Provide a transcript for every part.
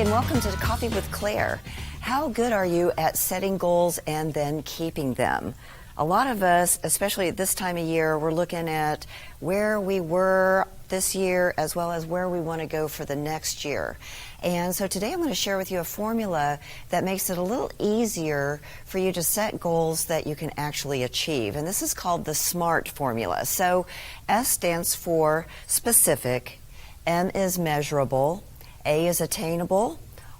Hey, and welcome to Coffee with Claire. How good are you at setting goals and then keeping them? A lot of us, especially at this time of year, we're looking at where we were this year as well as where we want to go for the next year. And so today I'm going to share with you a formula that makes it a little easier for you to set goals that you can actually achieve. And this is called the SMART formula. So S stands for specific, M is measurable, A is attainable,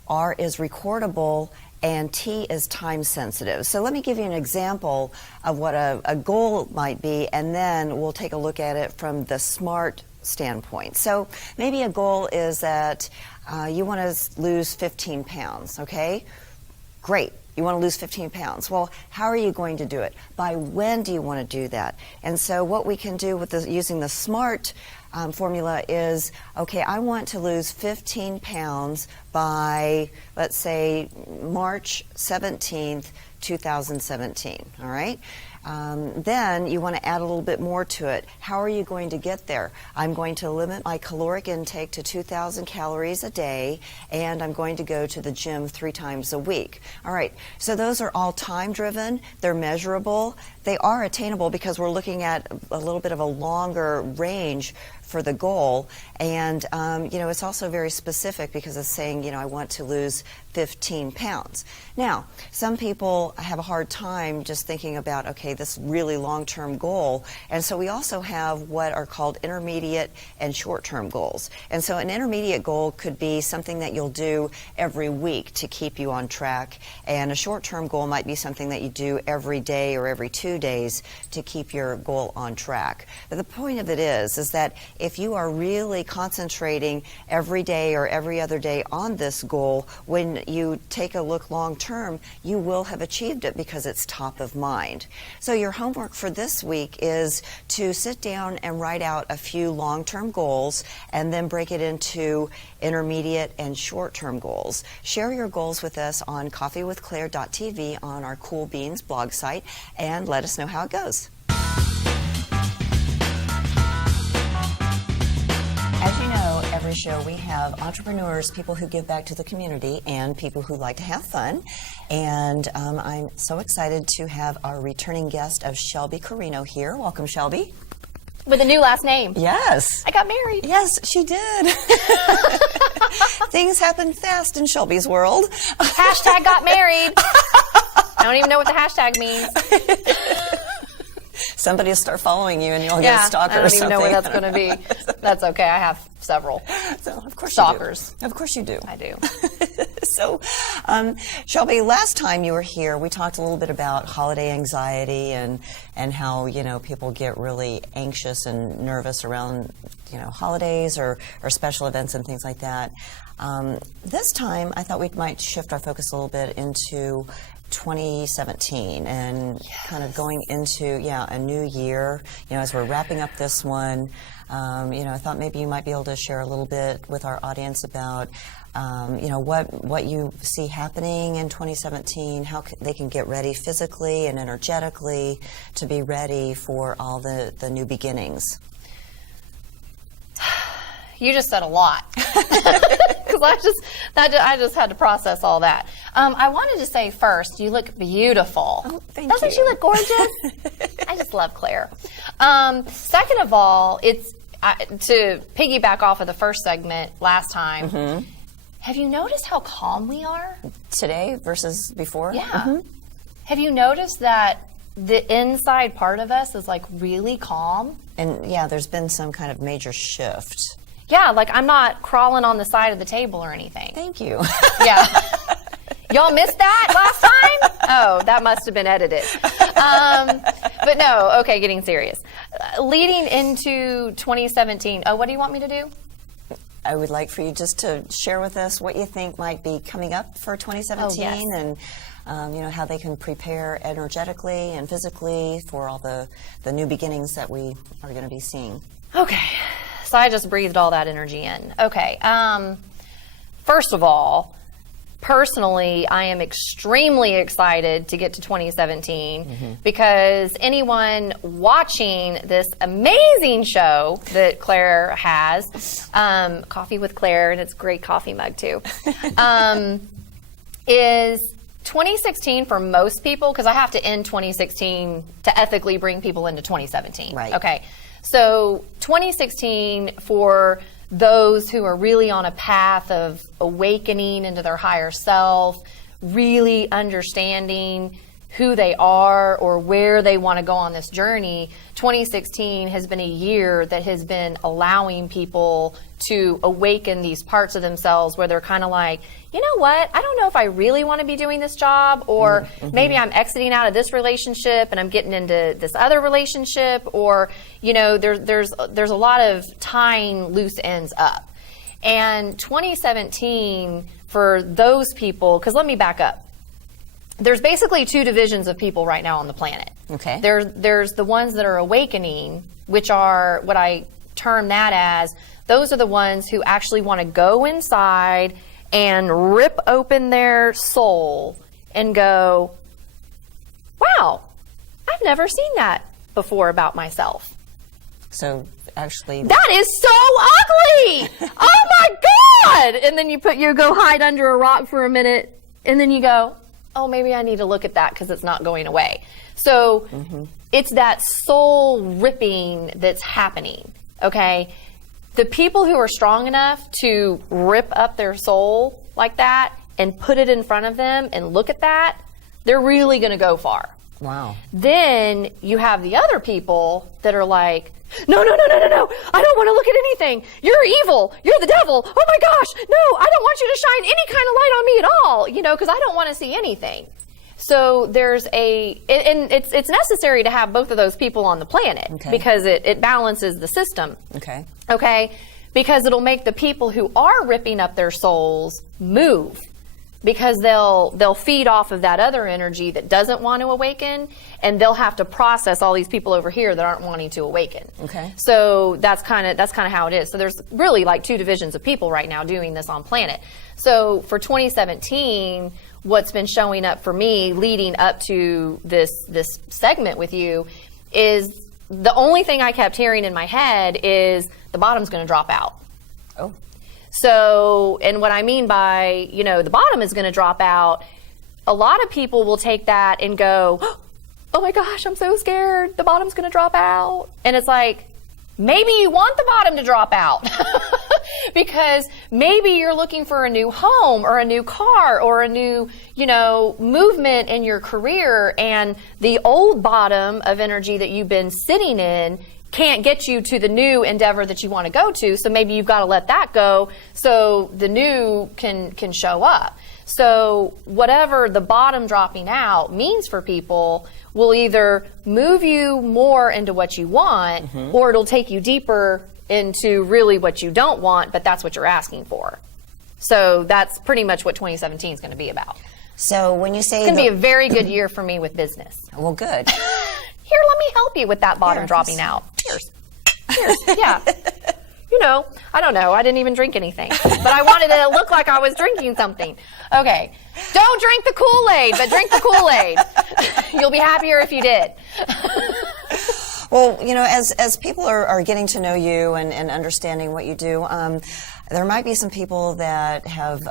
R is recordable, and T is time sensitive. So let me give you an example of what a goal might be, and then we'll take a look at it from the SMART standpoint. So maybe a goal is that you want to lose 15 pounds, okay? Great. You want to lose 15 pounds. Well, how are you going to do it? By when do you want to do that? And so what we can do with using the SMART formula is, okay, I want to lose 15 pounds by, let's say, March 17th, 2017, all right? Then you want to add a little bit more to it. How are you going to get there? I'm going to limit my caloric intake to 2,000 calories a day, and I'm going to go to the gym 3 times a week. All right, so those are all time-driven. They're measurable. They are attainable because we're looking at a little bit of a longer range for the goal. And, it's also very specific because it's saying, I want to lose 15 pounds. Now, some people have a hard time just thinking about, okay, this really long-term goal. And so we also have what are called intermediate and short-term goals. And so an intermediate goal could be something that you'll do every week to keep you on track. And a short-term goal might be something that you do every day or every 2 days to keep your goal on track. But the point of it is that if you are really concentrating every day or every other day on this goal, when you take a look long term, you will have achieved it because it's top of mind. So your homework for this week is to sit down and write out a few long-term goals and then break it into intermediate and short-term goals. Share your goals with us on coffeewithclaire.tv on our Cool Beans blog site and let us know how it goes. As you know, every show we have entrepreneurs, people who give back to the community, and people who like to have fun. And I'm so excited to have our returning guest of Shelby Carino here. Welcome, Shelby. With a new last name. Yes. I got married. Yes, she did. Things happen fast in Shelby's world. Hashtag got married. I don't even know what the hashtag means. Somebody will start following you and you'll get a stalker or something. I don't even know what that's going to be. That's okay. I have several of course stalkers. You do. Of course you do. I do. So, Shelby, last time you were here, we talked a little bit about holiday anxiety and how, people get really anxious and nervous around, holidays or special events and things like that. This time, I thought we might shift our focus a little bit into 2017 and kind of going into a new year. As we're wrapping up this one, I thought maybe you might be able to share a little bit with our audience about what you see happening in 2017, how they can get ready physically and energetically to be ready for all the new beginnings. You just said a lot. Because I just had to process all that. I wanted to say first, you look beautiful. Oh, thank you. Doesn't she look gorgeous? I just love Claire. Second of all, it's to piggyback off of the first segment last time. Mm-hmm. Have you noticed how calm we are? Today versus before? Yeah. Mm-hmm. Have you noticed that the inside part of us is like really calm? And there's been some kind of major shift. Yeah, like I'm not crawling on the side of the table or anything. Thank you. Yeah. Y'all missed that last time? Oh, that must have been edited. But no, okay, getting serious. Leading into 2017, what do you want me to do? I would like for you just to share with us what you think might be coming up for 2017 and how they can prepare energetically and physically for all the new beginnings that we are going to be seeing. Okay. So I just breathed all that energy in. Okay. First of all, personally, I am extremely excited to get to 2017 because anyone watching this amazing show that Claire has, Coffee with Claire, and it's a great coffee mug too, is 2016 for most people, because I have to end 2016 to ethically bring people into 2017. Right. Okay. So 2016 for those who are really on a path of awakening into their higher self, really understanding who they are or where they want to go on this journey, 2016 has been a year that has been allowing people to awaken these parts of themselves where they're kind of like, you know what, I don't know if I really want to be doing this job, or maybe I'm exiting out of this relationship and I'm getting into this other relationship, or, you know, there's a lot of tying loose ends up. And 2017, for those people, because let me back up. There's basically two divisions of people right now on the planet. Okay. There's the ones that are awakening, which are what I term that as, those are the ones who actually want to go inside and rip open their soul and go, wow, I've never seen that before about myself. So actually, that is so ugly. Oh my God. And then you go hide under a rock for a minute, and then you go, oh, maybe I need to look at that because it's not going away. So it's that soul ripping that's happening, okay? The people who are strong enough to rip up their soul like that and put it in front of them and look at that, they're really going to go far. wow. Then you have the other people that are like, no, I don't want to look at anything. You're evil. You're the devil. Oh my gosh. No, I don't want you to shine any kind of light on me at all, you know, because I don't want to see anything. So there's and it's necessary to have both of those people on the planet because it balances the system. Okay. Because it'll make the people who are ripping up their souls move, because they'll feed off of that other energy that doesn't want to awaken, and they'll have to process all these people over here that aren't wanting to awaken. Okay. So that's kind of how it is. So there's really like two divisions of people right now doing this on planet. So for 2017, what's been showing up for me leading up to this segment with you is the only thing I kept hearing in my head is the bottom's going to drop out. Oh. So, and what I mean by, you know, the bottom is going to drop out, a lot of people will take that and go, oh my gosh, I'm so scared, the bottom's going to drop out. And it's like, maybe you want the bottom to drop out because maybe you're looking for a new home or a new car or a new, you know, movement in your career, and the old bottom of energy that you've been sitting in can't get you to the new endeavor that you want to go to. So maybe you've got to let that go so the new can show up. So whatever the bottom dropping out means for people will either move you more into what you want, or it'll take you deeper into really what you don't want, but that's what you're asking for. So that's pretty much what 2017 is going to be about. So when you say it's going to be a very good year for me with business. Well, good. Here, let me help you with that bottom dropping out. Cheers. Yeah. You know, I don't know. I didn't even drink anything, but I wanted it to look like I was drinking something. Okay. Don't drink the Kool-Aid, but drink the Kool-Aid. You'll be happier if you did. Well, you know, as people are getting to know you and understanding what you do, there might be some people that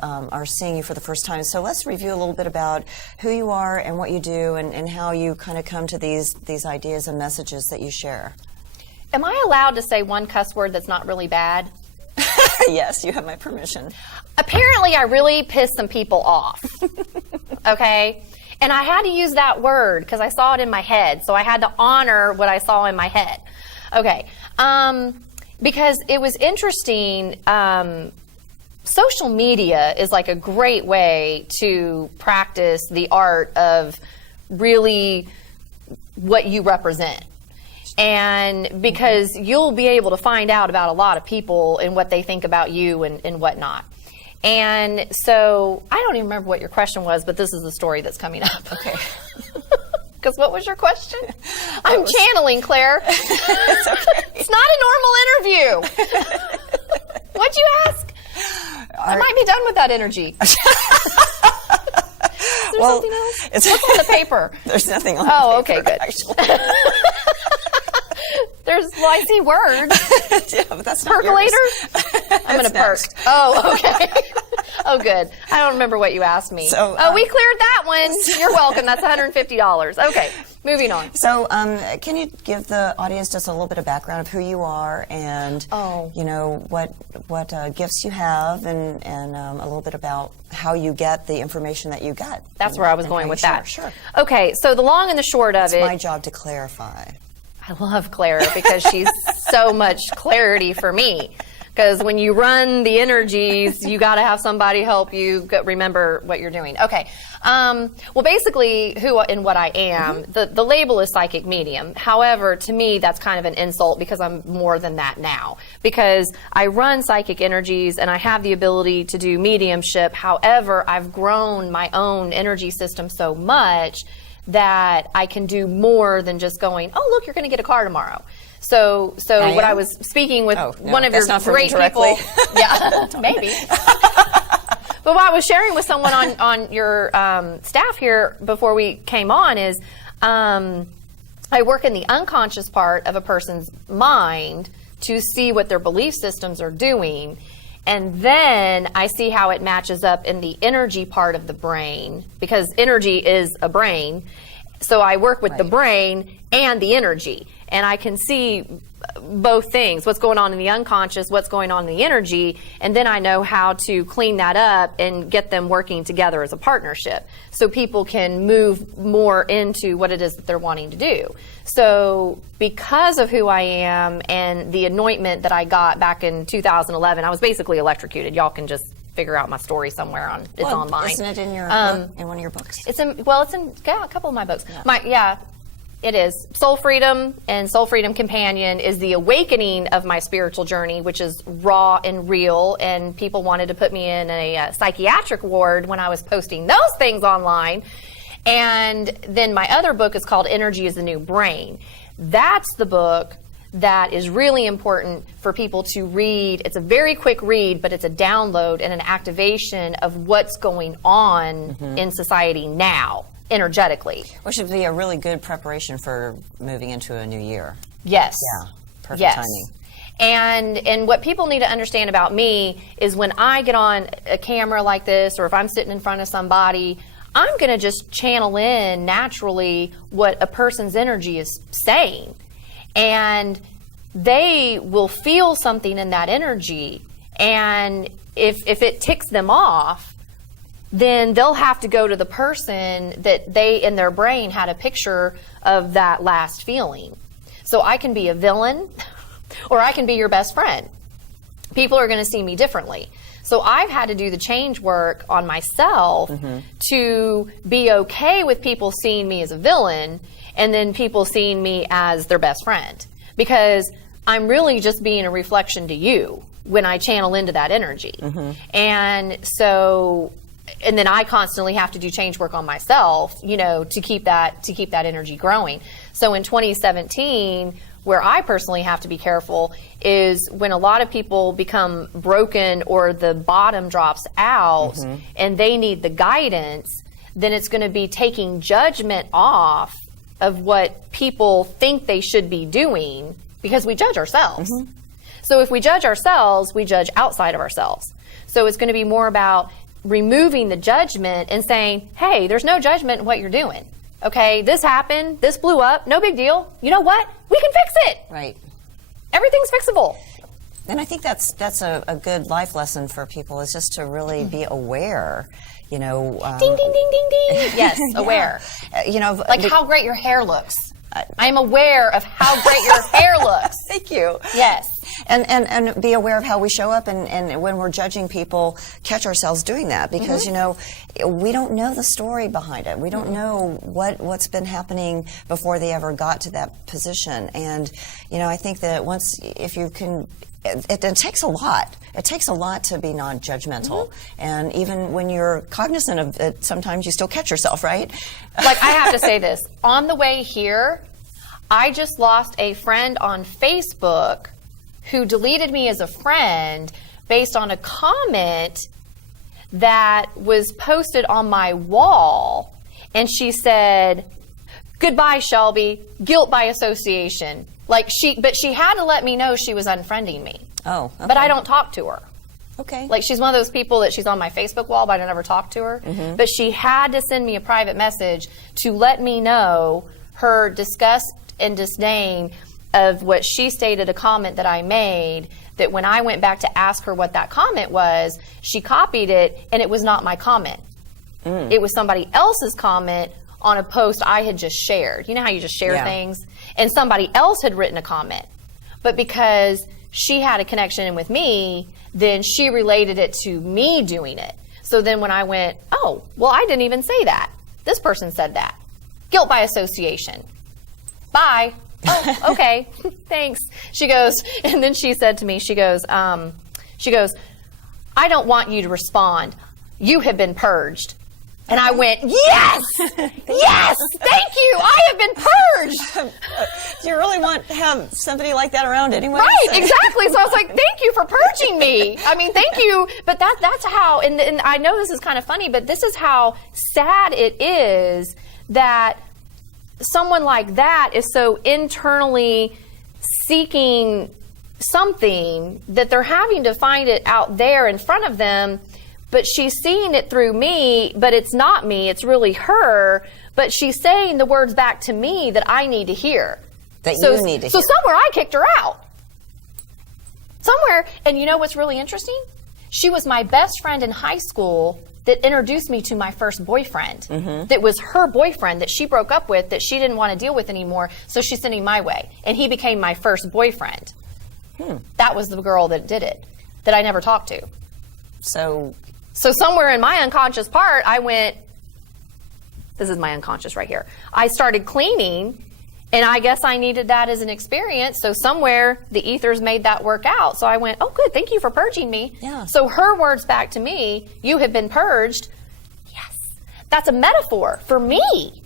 are seeing you for the first time. So let's review a little bit about who you are and what you do and how you kind of come to these ideas and messages that you share. Am I allowed to say one cuss word that's not really bad? Yes, you have my permission. Apparently, I really pissed some people off. Okay? And I had to use that word because I saw it in my head. So I had to honor what I saw in my head. Okay. Because it was interesting. Social media is like a great way to practice the art of really what you represent. And because you'll be able to find out about a lot of people and what they think about you and whatnot. And so I don't even remember what your question was, but this is the story that's coming up. Okay. Because what was your question? I'm channeling, Claire. It's okay. It's not a normal interview. What'd you ask? I might be done with that energy. there something else? What's on the paper? There's nothing on Oh, the paper, okay, good. actually. I see words. Yeah, but that's not Percolator? yours. I'm going to perk. Next. Oh, okay. Oh, good. I don't remember what you asked me. So, we cleared that one. You're welcome. That's $150. Okay, moving on. So, can you give the audience just a little bit of background of who you are and, you know, what gifts you have and a little bit about how you get the information that you get? That's where I was going with that. Sure. Okay, so the long and the short of It's my job to clarify. I love Clara because she's so much clarity for me. Because when you run the energies, you got to have somebody help you remember what you're doing. Okay. Well, basically, who and what I am, the label is psychic medium. However, to me, that's kind of an insult because I'm more than that now. Because I run psychic energies and I have the ability to do mediumship. However, I've grown my own energy system so much that I can do more than just going, oh, look, you're going to get a car tomorrow. So what I was speaking with one of your great people, yeah, maybe. But what I was sharing with someone on your staff here before we came on is I work in the unconscious part of a person's mind to see what their belief systems are doing. And then I see how it matches up in the energy part of the brain, because energy is a brain. So I work with the brain and the energy. And I can see both things, what's going on in the unconscious, what's going on in the energy, and then I know how to clean that up and get them working together as a partnership so people can move more into what it is that they're wanting to do. So because of who I am and the anointment that I got back in 2011, I was basically electrocuted. Y'all can just figure out my story somewhere it's online. Isn't it in your book, in one of your books? It's in a couple of my books. Yeah. It is. Soul Freedom and Soul Freedom Companion is the awakening of my spiritual journey, which is raw and real, and people wanted to put me in a psychiatric ward when I was posting those things online. And then my other book is called Energy is the New Brain. That's the book that is really important for people to read. It's a very quick read, but it's a download and an activation of what's going on in society now, energetically. Which would be a really good preparation for moving into a new year. Yes. Yeah, perfect timing. And what people need to understand about me is when I get on a camera like this, or if I'm sitting in front of somebody, I'm going to just channel in naturally what a person's energy is saying. And they will feel something in that energy. And if it ticks them off, then they'll have to go to the person that they, in their brain, had a picture of that last feeling. So I can be a villain, or I can be your best friend. People are going to see me differently. So I've had to do the change work on myself to be okay with people seeing me as a villain and then people seeing me as their best friend. Because I'm really just being a reflection to you when I channel into that energy. And so... and then I constantly have to do change work on myself, to keep that energy growing. So in 2017, where I personally have to be careful is when a lot of people become broken or the bottom drops out and they need the guidance, then it's going to be taking judgment off of what people think they should be doing, because we judge ourselves. So if we judge ourselves, we judge outside of ourselves. So it's going to be more about removing the judgment and saying, hey, there's no judgment in what you're doing. Okay, this happened, this blew up, no big deal. You know what? We can fix it. Right. Everything's fixable. And I think that's a good life lesson for people, is just to really be aware, ding, ding, ding, ding, ding. Yes, aware. Like how great your hair looks. I'm aware of how great your hair looks. Thank you. Yes. And be aware of how we show up, and when we're judging people, catch ourselves doing that, because we don't know the story behind it. We don't know what's been happening before they ever got to that position. And I think that if you can, it takes a lot. It takes a lot to be non-judgmental, and even when you're cognizant of it, sometimes you still catch yourself, right? Like, I have to say this. On the way here, I just lost a friend on Facebook who deleted me as a friend based on a comment that was posted on my wall, and she said, "Goodbye, Shelby, guilt by association." But she had to let me know she was unfriending me. Oh, okay. But I don't talk to her. Okay. Like, she's one of those people that she's on my Facebook wall, but I don't ever talk to her. Mm-hmm. But she had to send me a private message to let me know her disgust and disdain of what she stated, a comment that I made, that when I went back to ask her what that comment was, she copied it, and it was not my comment. It was somebody else's comment on a post I had just shared. You know how you just share things? And somebody else had written a comment. But because she had a connection with me, then she related it to me doing it. So then when I went, oh, well, I didn't even say that. This person said that. Guilt by association. Bye. Oh, okay. Thanks. She goes, and then she said to me, she goes, I don't want you to respond. You have been purged. And I went, yes, yes, thank you. I have been purged. Do you really want to have somebody like that around anyway? Right, exactly. So I was like, thank you for purging me. I mean, thank you. But that's how, and I know this is kind of funny, but this is how sad it is that someone like that is so internally seeking something that they're having to find it out there in front of them. But she's seeing it through me, but it's not me, it's really her. But she's saying the words back to me that I need to hear. That you need to hear. So somewhere I kicked her out. Somewhere, and you know what's really interesting? She was my best friend in high school that introduced me to my first boyfriend. That was her boyfriend that she broke up with, that she didn't want to deal with anymore, so she sent him my way. And he became my first boyfriend. That was the girl that did it, that I never talked to. So somewhere in my unconscious part, I went, this is my unconscious right here. I started cleaning, and I guess I needed that as an experience. So somewhere the ethers made that work out. So I went, oh, good, thank you for purging me. Yeah. So her words back to me, you have been purged. Yes. That's a metaphor for me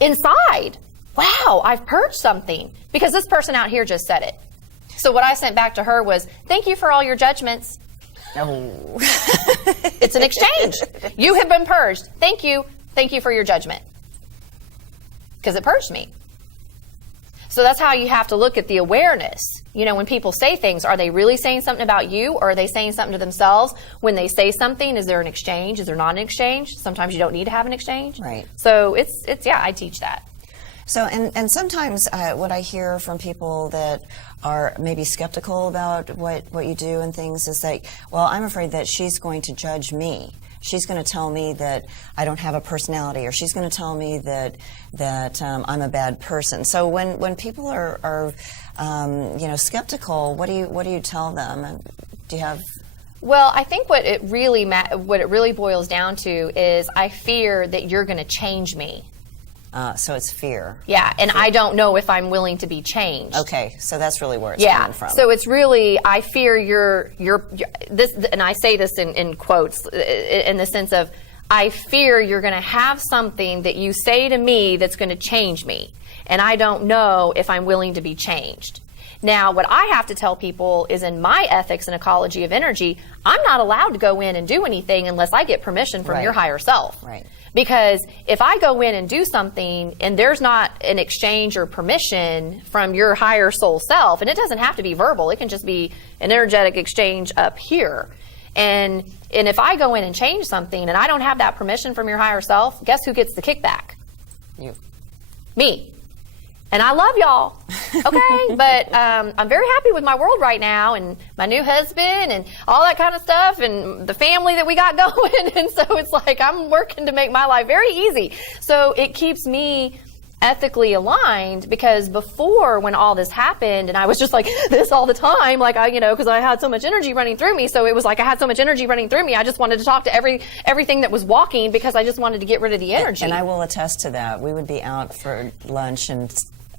inside. Wow, I've purged something. Because this person out here just said it. So what I sent back to her was, thank you for all your judgments. No. It's an exchange. You have been purged. Thank you. Thank you for your judgment. Because it purged me. So that's how you have to look at the awareness. You know, when people say things, are they really saying something about you, or are they saying something to themselves? When they say something, is there an exchange? Is there not an exchange? Sometimes you don't need to have an exchange. Right. So it's I teach that. So, and sometimes what I hear from people that are maybe skeptical about what you do and things is like, well, I'm afraid that she's going to judge me. She's going to tell me that I don't have a personality, or she's going to tell me that I'm a bad person. So when people are skeptical, what do you tell them? Do you have? Well, I think what it really boils down to is I fear that you're going to change me. So it's fear. Yeah, and I don't know if I'm willing to be changed. Okay, so that's really where it's coming from. So it's really, I fear you're this, and I say this in quotes, in the sense of, I fear you're going to have something that you say to me that's going to change me, and I don't know if I'm willing to be changed. Now, what I have to tell people is, in my ethics and ecology of energy, I'm not allowed to go in and do anything unless I get permission from your higher self. Right. Because if I go in and do something and there's not an exchange or permission from your higher soul self, and it doesn't have to be verbal, it can just be an energetic exchange up here. And if I go in and change something and I don't have that permission from your higher self, guess who gets the kickback? You. Me. And I love y'all, okay? But I'm very happy with my world right now, and my new husband and all that kind of stuff, and the family that we got going. And so it's like I'm working to make my life very easy. So it keeps me ethically aligned, because before, when all this happened and I was just like this all the time, like because I had so much energy running through me. So it was like I had so much energy running through me. I just wanted to talk to everything that was walking, because I just wanted to get rid of the energy. And I will attest to that. We would be out for lunch, and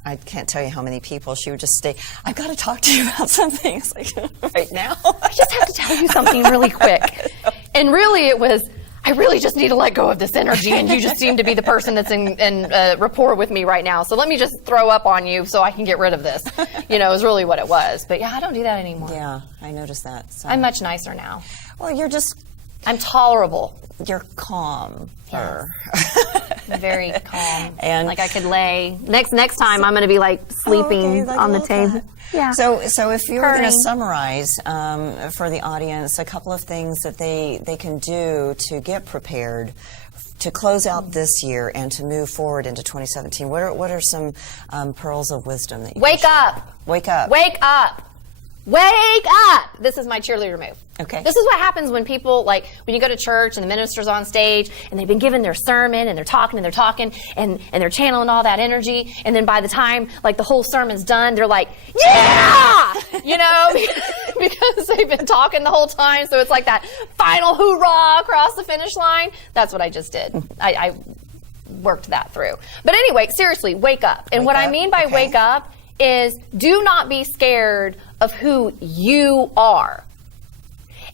I can't tell you how many people she would just say, I've got to talk to you about something. It's like, right now? I just have to tell you something really quick. And really it was, I really just need to let go of this energy, and you just seem to be the person that's in rapport with me right now. So let me just throw up on you so I can get rid of this. Is really what it was. But yeah, I don't do that anymore. Yeah, I noticed that. So. I'm much nicer now. Well, you're just I'm tolerable. You're calm. Yes. Very calm. And like I could lay next time I'm going to be like sleeping like on a the little table. cat. Yeah. So if you were going to Purring. summarize for the audience a couple of things that they can do to get prepared to close out this year and to move forward into 2017, what are some pearls of wisdom that you Wake can share? up. Wake up. Wake up. Wake up. This is my cheerleader move. Okay. This is what happens when people, like, when you go to church and the minister's on stage and they've been given their sermon and they're talking and they're channeling all that energy. And then by the time, like, the whole sermon's done, they're like, yeah! You know, because they've been talking the whole time. So it's like that final hoorah across the finish line. That's what I just did. I worked that through. But anyway, seriously, wake up. And what I mean by wake up is do not be scared of who you are.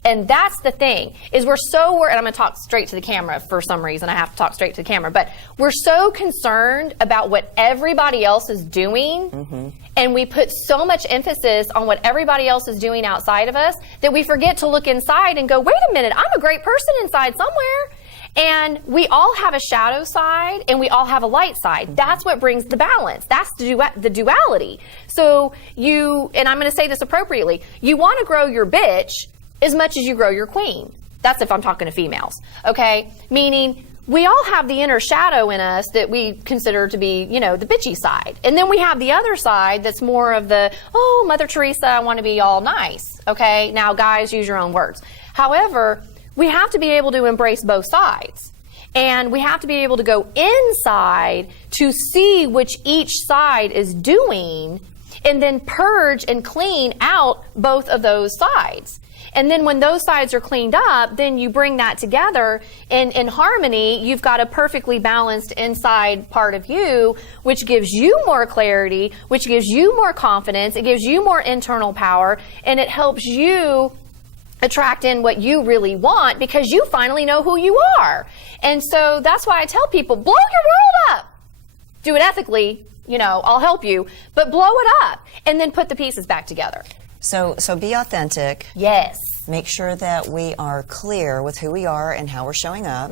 And that's the thing, is we're so worried, and I'm going to talk straight to the camera for some reason. I have to talk straight to the camera. But we're so concerned about what everybody else is doing, and we put so much emphasis on what everybody else is doing outside of us that we forget to look inside and go, wait a minute, I'm a great person inside somewhere. And we all have a shadow side and we all have a light side. That's what brings the balance. That's the duality. So and I'm going to say this appropriately, you want to grow your bitch as much as you grow your queen. That's if I'm talking to females, okay? Meaning we all have the inner shadow in us that we consider to be, the bitchy side. And then we have the other side that's more of the, oh, Mother Teresa, I want to be all nice, okay? Now, guys, use your own words. However, we have to be able to embrace both sides. And we have to be able to go inside to see which each side is doing and then purge and clean out both of those sides. And then when those sides are cleaned up, then you bring that together in harmony. You've got a perfectly balanced inside part of you, which gives you more clarity, which gives you more confidence. It gives you more internal power, and it helps you attract in what you really want because you finally know who you are. And so that's why I tell people, blow your world up. Do it ethically, I'll help you, but blow it up and then put the pieces back together. So be authentic. Yes. Make sure that we are clear with who we are and how we're showing up.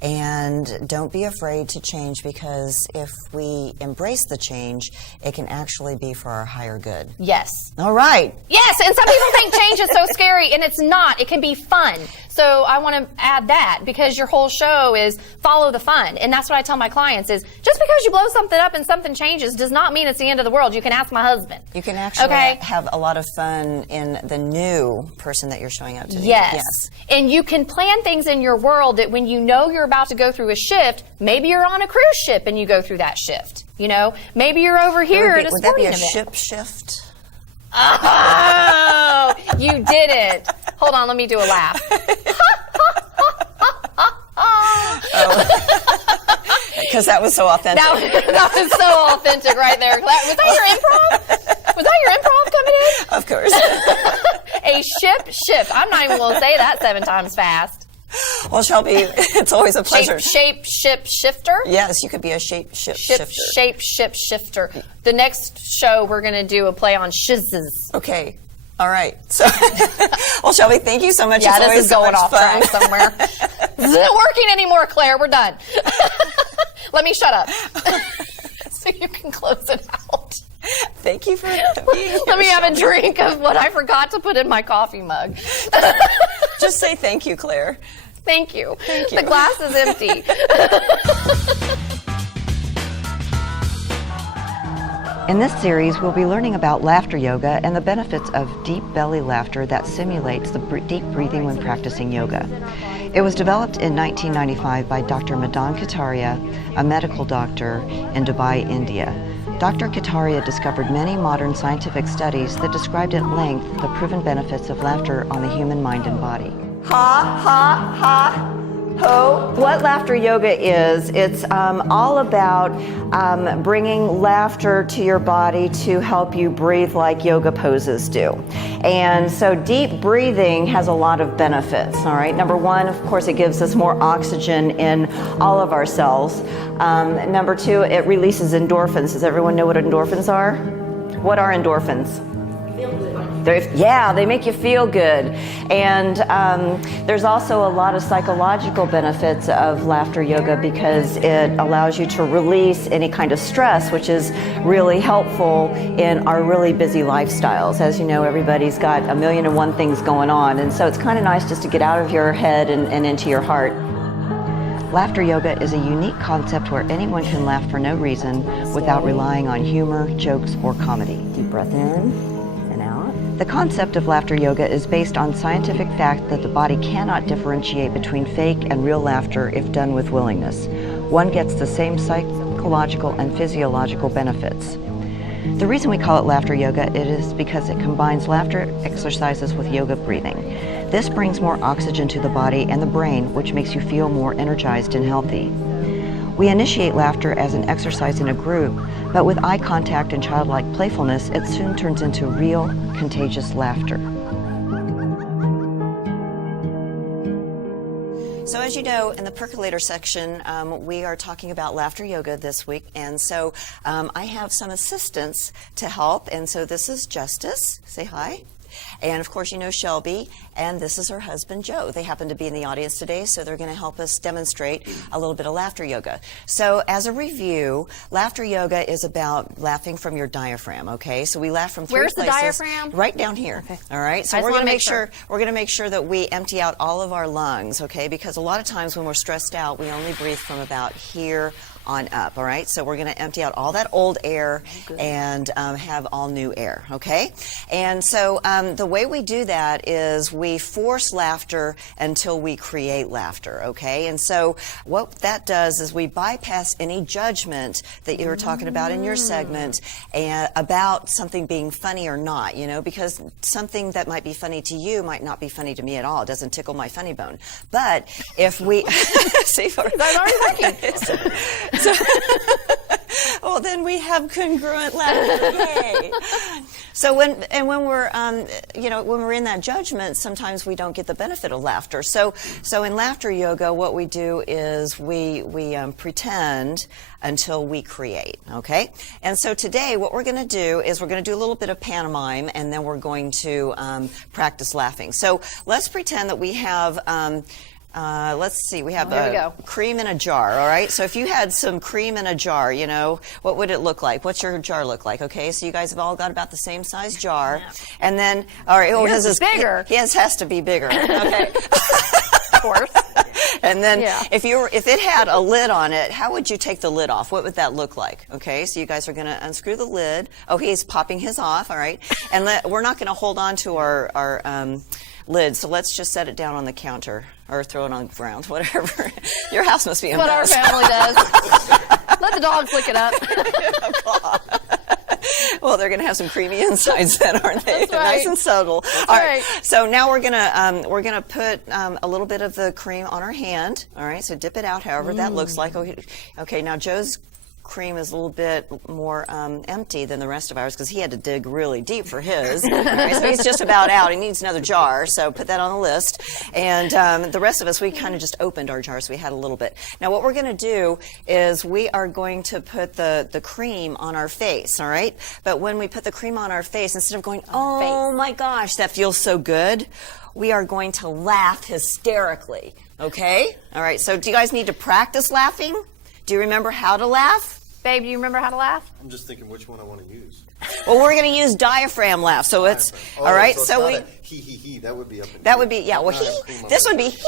And don't be afraid to change, because if we embrace the change, it can actually be for our higher good. Yes. All right. Yes, and some people think change is so scary, and it's not. It can be fun. So I want to add that, because your whole show is follow the fun. And that's what I tell my clients is, just because you blow something up and something changes does not mean it's the end of the world. You can ask my husband. You can actually have a lot of fun in the new person that you're showing up to. Yes. And you can plan things in your world that when you know you're about to go through a shift, maybe you're on a cruise ship and you go through that shift. Maybe you're over here at a sporting event. Would that be a ship shift? Oh, you did it. Hold on, let me do a laugh. Because that was so authentic. That was so authentic right there. Was that your improv? Was that your improv coming in? Of course. A ship shift. I'm not even going to say that 7 times fast. Well, Shelby, it's always a pleasure. Shape shifter? Yes, you could be a shifter. Shifter. The next show, we're going to do a play on shizzes. Okay. All right. So, well, Shelby, thank you so much. Yeah, it's this is going off fun. track somewhere. This isn't working anymore, Claire. We're done. Let me shut up so you can close it out. Thank you for being here. Let me have a drink of what I forgot to put in my coffee mug. Just say thank you, Claire. Thank you. Thank you. The glass is empty. In this series, we'll be learning about laughter yoga and the benefits of deep belly laughter that simulates the deep breathing when practicing yoga. It was developed in 1995 by Dr. Madan Kataria, a medical doctor in Dubai, India. Dr. Kataria discovered many modern scientific studies that described at length the proven benefits of laughter on the human mind and body. Ha, ha, ha. Ho. What laughter yoga is, it's all about bringing laughter to your body to help you breathe like yoga poses do. And so deep breathing has a lot of benefits, all right? Number one, of course, it gives us more oxygen in all of our cells. Number two, it releases endorphins. Does everyone know what endorphins are? What are endorphins? Feel good. They make you feel good. And there's also a lot of psychological benefits of laughter yoga because it allows you to release any kind of stress, which is really helpful in our really busy lifestyles. As you know, everybody's got 1,000,001 things going on, and so it's kind of nice just to get out of your head and into your heart. Laughter yoga is a unique concept where anyone can laugh for no reason without relying on humor, jokes, or comedy. Deep breath in and out. The concept of laughter yoga is based on scientific fact that the body cannot differentiate between fake and real laughter if done with willingness. One gets the same psychological and physiological benefits. The reason we call it laughter yoga is because it combines laughter exercises with yoga breathing. This brings more oxygen to the body and the brain, which makes you feel more energized and healthy. We initiate laughter as an exercise in a group, but with eye contact and childlike playfulness, it soon turns into real, contagious laughter. So as you know, in the percolator section, we are talking about laughter yoga this week, and so I have some assistants to help, and so this is Justice. Say hi. And of course, you know Shelby, and this is her husband, Joe. They happen to be in the audience today, so they're going to help us demonstrate a little bit of laughter yoga. So as a review, laughter yoga is about laughing from your diaphragm, okay? So we laugh from three places. Where's the diaphragm? Right down here, okay. All right? So we're going to make sure that we empty out all of our lungs, okay? Because a lot of times when we're stressed out, we only breathe from about here on up, all right? So we're going to empty out all that old air and have all new air, okay? And so the way we do that is we force laughter until we create laughter, okay? And so what that does is we bypass any judgment that you were talking about in your segment and about something being funny or not, you know, because something that might be funny to you might not be funny to me at all. It doesn't tickle my funny bone. But if we... See, that's already working. So, well, then we have congruent laughter. Yay! So when we're when we're in that judgment, sometimes we don't get the benefit of laughter. So in laughter yoga, what we do is we pretend until we create. Okay. And so today, what we're going to do is we're going to do a little bit of pantomime, and then we're going to practice laughing. So let's pretend that we have. Let's see, we have cream in a jar, all right? So if you had some cream in a jar, you know, what would it look like? What's your jar look like? Okay, so you guys have all got about the same size jar. Yeah. And then, all right, his is bigger. His has to be bigger, okay? Of course. And then if it had a lid on it, how would you take the lid off? What would that look like? Okay, so you guys are going to unscrew the lid. Oh, he's popping his off, all right? And we're not going to hold on to our lid, so let's just set it down on the counter or throw it on the ground, whatever. Your house must be a mess. What our family does. Let the dogs lick it up. Well, they're going to have some creamy insides then, aren't they? That's right. Nice and subtle. That's all right. right. So now we're gonna put a little bit of the cream on our hand. All right. So dip it out, however that looks like. Okay. Now Joe's cream is a little bit more empty than the rest of ours because he had to dig really deep for his. Right, so he's just about out. He needs another jar, so put that on the list. And the rest of us, we kind of just opened our jar, so we had a little bit. Now what we're going to do is we are going to put the cream on our face, all right? But when we put the cream on our face, instead of going, oh my gosh, that feels so good, we are going to laugh hysterically, okay? All right, so do you guys need to practice laughing? Do you remember how to laugh? Babe, do you remember how to laugh? I'm just thinking which one I want to use. Well, we're going to use diaphragm laugh. So it's all right. So we he. That would be up. That would be Well, this would be he.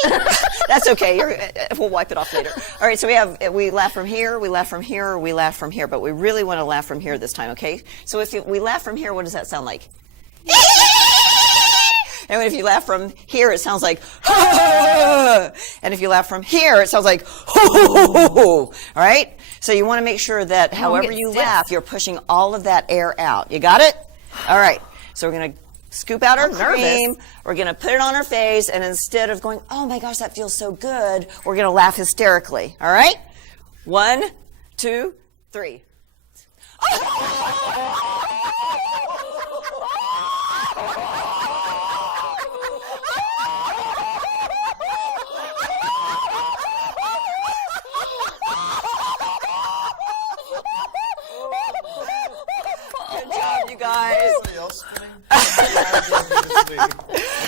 That's okay. We'll wipe it off later. All right. So we laugh from here. We laugh from here. Or we laugh from here. But we really want to laugh from here this time. Okay. So if we laugh from here, what does that sound like? And if you laugh from here, it sounds like, and if you laugh from here, it sounds like, all right? So you want to make sure that however you laugh, you're pushing all of that air out. You got it? All right. So we're going to scoop out our cream. We're going to put it on our face, and instead of going, oh my gosh, that feels so good, we're going to laugh hysterically. All right? 1, 2, 3. Good job, you guys.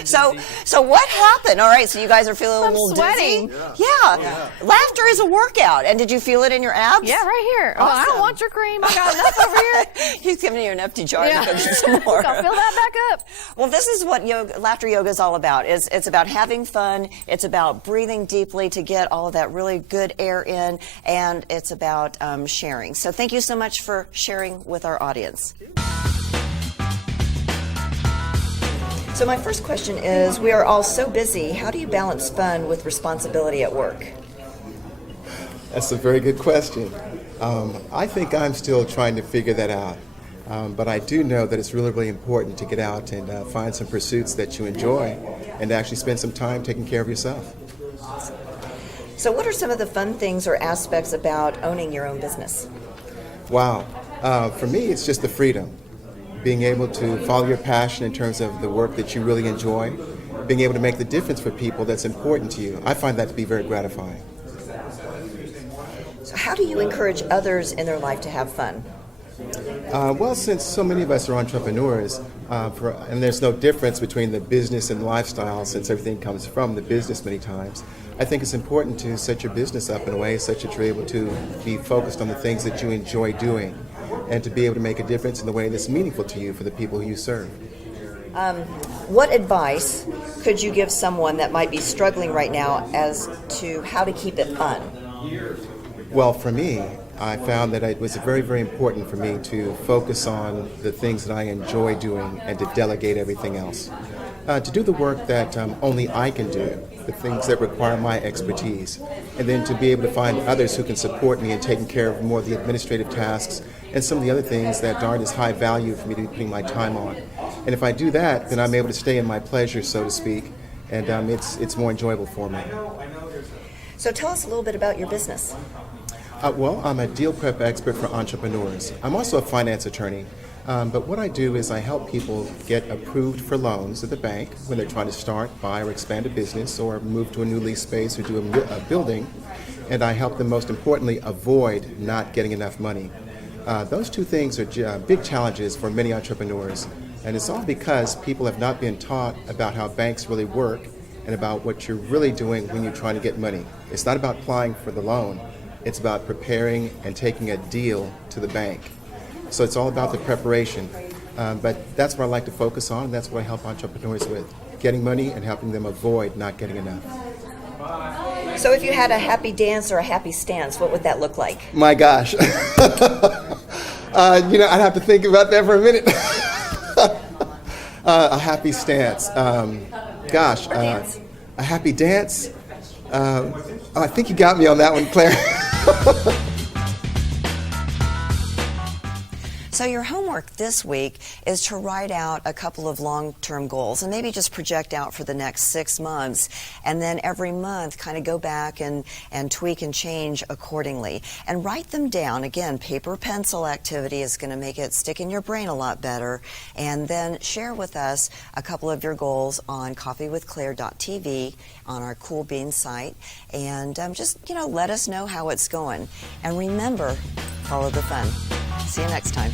So what happened? All right, so you guys are feeling a I'm little sweating. dizzy? Yeah. Laughter is a workout. And did you feel it in your abs? Yeah, right here. Oh, I don't Awesome. want your cream. I got enough over here. He's giving you an empty jar Yeah. to go get some more. I'll fill that back up. Well, this is what laughter yoga is all about. It's about having fun. It's about breathing deeply to get all of that really good air in, and it's about sharing. So thank you so much for sharing with our audience. So my first question is, we are all so busy. How do you balance fun with responsibility at work? That's a very good question. I think I'm still trying to figure that out. But I do know that it's really, really important to get out and find some pursuits that you enjoy and actually spend some time taking care of yourself. So what are some of the fun things or aspects about owning your own business? Wow. For me, it's just the freedom. Being able to follow your passion in terms of the work that you really enjoy, being able to make the difference for people that's important to you. I find that to be very gratifying. So how do you encourage others in their life to have fun? Well, since so many of us are entrepreneurs, and there's no difference between the business and lifestyle since everything comes from the business many times, I think it's important to set your business up in a way such that you're able to be focused on the things that you enjoy doing and to be able to make a difference in the way that's meaningful to you for the people who you serve. What advice could you give someone that might be struggling right now as to how to keep it fun? Well, for me, I found that it was very, very important for me to focus on the things that I enjoy doing and to delegate everything else. To do the work that only I can do, the things that require my expertise, and then to be able to find others who can support me in taking care of more of the administrative tasks and some of the other things that aren't as high value for me to be putting my time on. And if I do that, then I'm able to stay in my pleasure, so to speak, and it's more enjoyable for me. So tell us a little bit about your business. Well, I'm a deal prep expert for entrepreneurs. I'm also a finance attorney, but what I do is I help people get approved for loans at the bank when they're trying to start, buy, or expand a business, or move to a new lease space, or do a building, and I help them, most importantly, avoid not getting enough money. Those two things are big challenges for many entrepreneurs, and it's all because people have not been taught about how banks really work and about what you're really doing when you're trying to get money. It's not about applying for the loan. It's about preparing and taking a deal to the bank. So it's all about the preparation. But that's what I like to focus on, and that's what I help entrepreneurs with, getting money and helping them avoid not getting enough. So if you had a happy dance or a happy stance, what would that look like? My gosh. I'd have to think about that for a minute. A happy stance. A happy dance. I think you got me on that one, Claire. So your homework this week is to write out a couple of long-term goals and maybe just project out for the next 6 months, and then every month kind of go back and tweak and change accordingly. And write them down. Again, paper pencil activity is going to make it stick in your brain a lot better. And then share with us a couple of your goals on coffeewithclaire.tv on our Cool Beans site. And just let us know how it's going. And remember, follow the fun. See you next time.